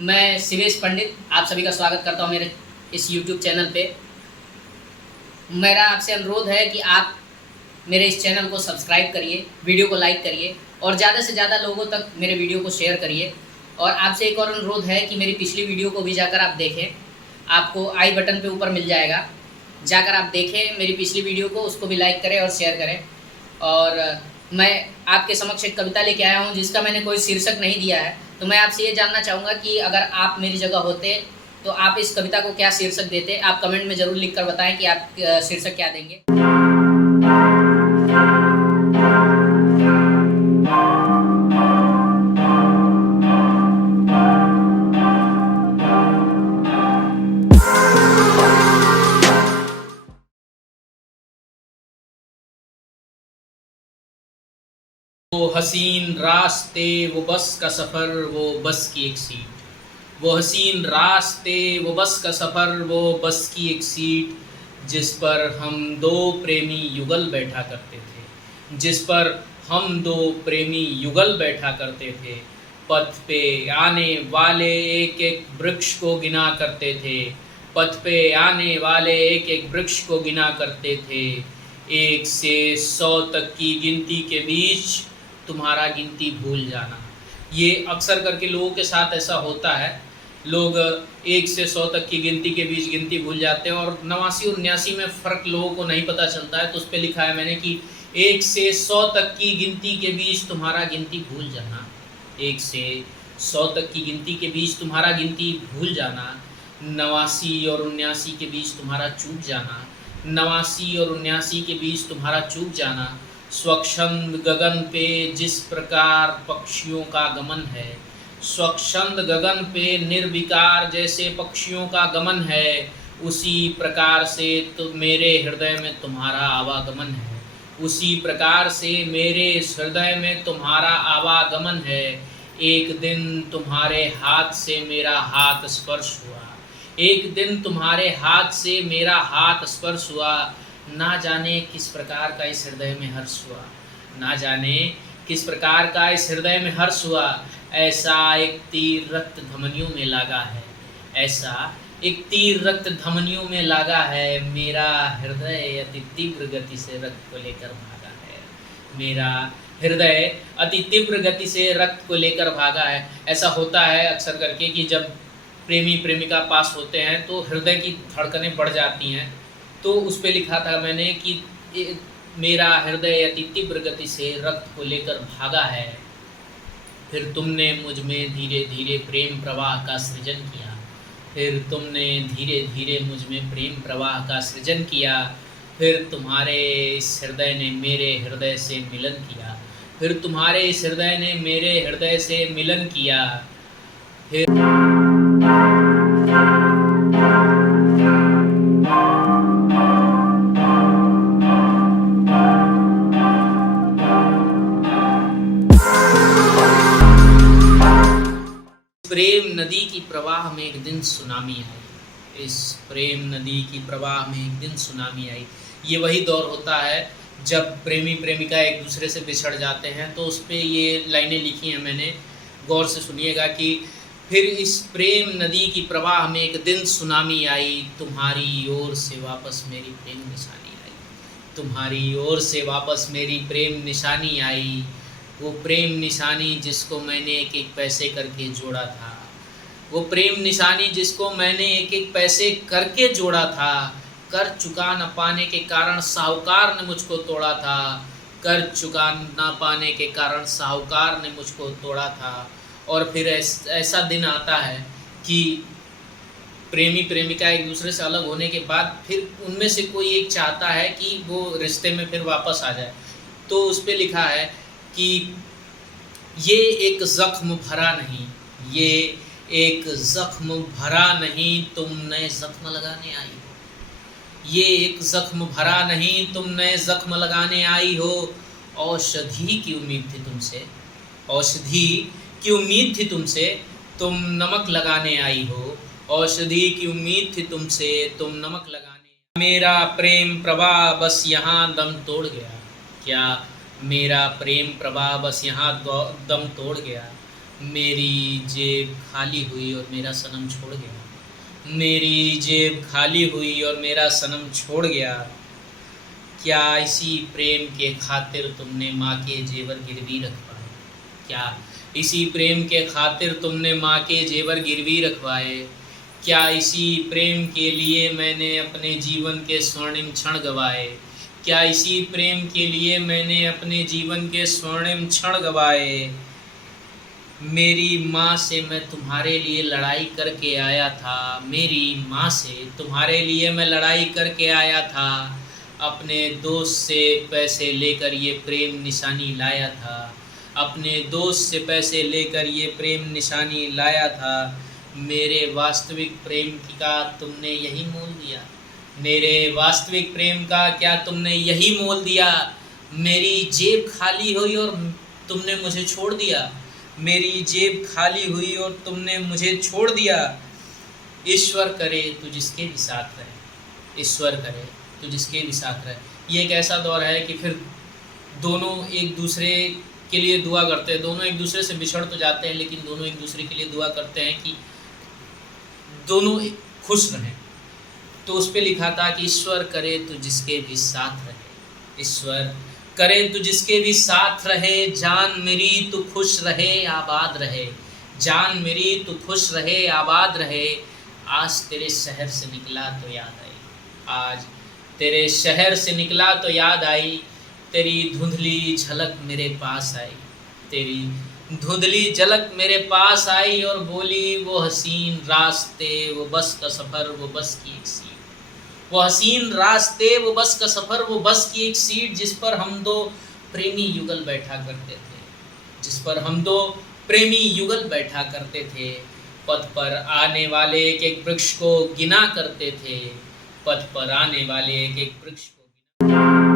मैं शिवेश पंडित आप सभी का स्वागत करता हूं मेरे इस YouTube चैनल पे। मेरा आपसे अनुरोध है कि आप मेरे इस चैनल को सब्सक्राइब करिए, वीडियो को लाइक करिए और ज़्यादा से ज़्यादा लोगों तक मेरे वीडियो को शेयर करिए। और आपसे एक और अनुरोध है कि मेरी पिछली वीडियो को भी जाकर आप देखें, आपको आई बटन पे ऊपर मिल जाएगा, जाकर आप देखें मेरी पिछली वीडियो को, उसको भी लाइक करें और शेयर करें। और मैं आपके समक्ष एक कविता लेके आया हूँ जिसका मैंने कोई शीर्षक नहीं दिया है। तो मैं आपसे ये जानना चाहूँगा कि अगर आप मेरी जगह होते तो आप इस कविता को क्या शीर्षक देते। आप कमेंट में ज़रूर लिखकर बताएं कि आप शीर्षक क्या देंगे। वो हसीन रास्ते वो बस का सफ़र वो बस की एक सीट। वो हसीन रास्ते वो बस का सफ़र वो बस की एक सीट, जिस पर हम दो प्रेमी युगल बैठा करते थे, जिस पर हम दो प्रेमी युगल बैठा करते थे। पथ पे आने वाले एक एक वृक्ष को गिना करते थे, पथ पे आने वाले एक एक वृक्ष को गिना करते थे। 1 से 100 तक की गिनती के बीच तुम्हारा गिनती भूल जाना। ये अक्सर करके लोगों के साथ ऐसा होता है, लोग 1 से 100 तक की गिनती के बीच गिनती भूल जाते हैं और 89 और 79 में फ़र्क लोगों को नहीं पता चलता है। तो उस पर लिखा है मैंने कि 1 से 100 तक की गिनती के बीच तुम्हारा गिनती भूल जाना। 1 से 100 तक की गिनती के बीच तुम्हारा गिनती भूल जाना। 89 और 79 के बीच तुम्हारा चूक जाना। 89 और 79 के बीच तुम्हारा चूक जाना। स्वच्छंद गगन पे जिस प्रकार पक्षियों का गमन है, स्वच्छंद गगन पे निर्विकार जैसे पक्षियों का गमन है, उसी प्रकार से तो मेरे हृदय में तुम्हारा आवागमन है। उसी प्रकार से मेरे हृदय में तुम्हारा आवागमन है। एक दिन तुम्हारे हाथ से मेरा हाथ स्पर्श हुआ, एक दिन तुम्हारे हाथ से मेरा हाथ स्पर्श हुआ। ना जाने किस प्रकार का इस हृदय में हर्ष हुआ, ना जाने किस प्रकार का इस हृदय में हर्ष हुआ। ऐसा एक तीर रक्त धमनियों में लगा है, ऐसा एक तीर रक्त धमनियों में लगा है। मेरा हृदय अति तीव्र गति से रक्त को लेकर भागा है, मेरा हृदय अति तीव्र गति से रक्त को लेकर भागा है। ऐसा होता है अक्सर करके कि जब प्रेमी प्रेमिका पास होते हैं तो हृदय की धड़कनें बढ़ जाती हैं। तो उस पे लिखा था मैंने कि मेरा हृदय अति तीव्र गति से रक्त को लेकर भागा है। फिर तुमने मुझ में धीरे धीरे प्रेम प्रवाह का सृजन किया, फिर तुमने धीरे धीरे मुझ में प्रेम प्रवाह का सृजन किया। फिर तुम्हारे इस हृदय ने मेरे हृदय से मिलन किया, फिर तुम्हारे इस हृदय ने मेरे हृदय से मिलन किया। फिर प्रेम नदी की प्रवाह में एक दिन सुनामी आई, इस प्रेम नदी की प्रवाह में एक दिन सुनामी आई। ये वही दौर होता है जब प्रेमी प्रेमिका एक दूसरे से बिछड़ जाते हैं। तो उस पर ये लाइनें लिखी हैं मैंने, गौर से सुनिएगा कि फिर इस प्रेम नदी की प्रवाह में एक दिन सुनामी आई, तुम्हारी ओर से वापस मेरी प्रेम निशानी आई, तुम्हारी ओर से वापस मेरी प्रेम निशानी आई। वो प्रेम निशानी जिसको मैंने एक एक पैसे करके जोड़ा था, वो प्रेम निशानी जिसको मैंने एक एक पैसे करके जोड़ा था। कर चुका न पाने के कारण साहूकार ने मुझको तोड़ा था, कर चुका न पाने के कारण साहूकार ने मुझको तोड़ा था। और फिर ऐसा दिन आता है कि प्रेमी प्रेमिका एक दूसरे से अलग होने के बाद फिर उनमें से कोई एक चाहता है कि वो रिश्ते में फिर वापस आ जाए। तो उस पर लिखा है कि ये एक ज़ख्म भरा नहीं, ये एक ज़ख्म भरा नहीं, तुम नए ज़ख्म लगाने आई हो। ये एक ज़ख्म भरा नहीं, तुम नए ज़ख्म लगाने आई हो। औषधि की उम्मीद थी तुमसे, औषधि की उम्मीद थी तुमसे, तुम नमक लगाने आई हो। औषधि की उम्मीद थी तुमसे, तुम नमक लगाने। मेरा प्रेम प्रवाह बस यहाँ दम तोड़ गया, क्या मेरा प्रेम प्रवाह बस यहाँ दम तोड़ गया। मेरी जेब खाली हुई और मेरा सनम छोड़ गया। मेरी जेब खाली हुई और मेरा सनम छोड़ गया। क्या इसी प्रेम के खातिर तुमने माँ के जेवर गिरवी रखवाए? क्या इसी प्रेम के खातिर तुमने माँ के जेवर गिरवी रखवाए? क्या इसी प्रेम के लिए मैंने अपने जीवन के स्वर्णिम क्षण गवाए? क्या इसी प्रेम के लिए मैंने अपने जीवन के स्वर्णिम क्षण गवाए? मेरी माँ से मैं तुम्हारे लिए लड़ाई करके आया था। मेरी माँ से तुम्हारे लिए मैं लड़ाई करके आया था। अपने दोस्त से पैसे लेकर ये प्रेम निशानी लाया था। अपने दोस्त से पैसे लेकर ये प्रेम निशानी लाया था। मेरे वास्तविक प्रेम का तुमने यही मोल दिया? मेरे वास्तविक प्रेम का क्या तुमने यही मोल दिया? मेरी जेब खाली हुई और तुमने मुझे छोड़ दिया। मेरी जेब खाली हुई और तुमने मुझे छोड़ दिया। ईश्वर करे तू जिसके भी साथ रहे। ईश्वर करे तू जिसके भी साथ रहे। ये एक ऐसा दौर है कि फिर दोनों एक दूसरे के लिए दुआ करते हैं। दोनों एक दूसरे से बिछड़ तो जाते हैं, लेकिन दोनों एक दूसरे के लिए दुआ करते हैं कि दोनों खुश रहें। तो उस पर लिखा था कि ईश्वर करे तू जिसके भी साथ रहे। ईश्वर करे तू जिसके भी साथ रहे। जान मेरी तू खुश रहे आबाद रहे। जान मेरी तू खुश रहे आबाद रहे। आज तेरे शहर से निकला तो याद आई। आज तेरे शहर से निकला तो याद आई। तेरी धुंधली झलक मेरे पास आई। तेरी धुंधली झलक मेरे पास आई और बोली वो हसीन रास्ते वो बस का सफ़र वो बस की एक सीट। वो हसीन रास्ते वो बस का सफ़र वो बस की एक सीट, जिस पर हम दो प्रेमी युगल बैठा करते थे। जिस पर हम दो प्रेमी युगल बैठा करते थे। पथ पर आने वाले एक एक वृक्ष को गिना करते थे। पथ पर आने वाले एक एक वृक्ष को गिना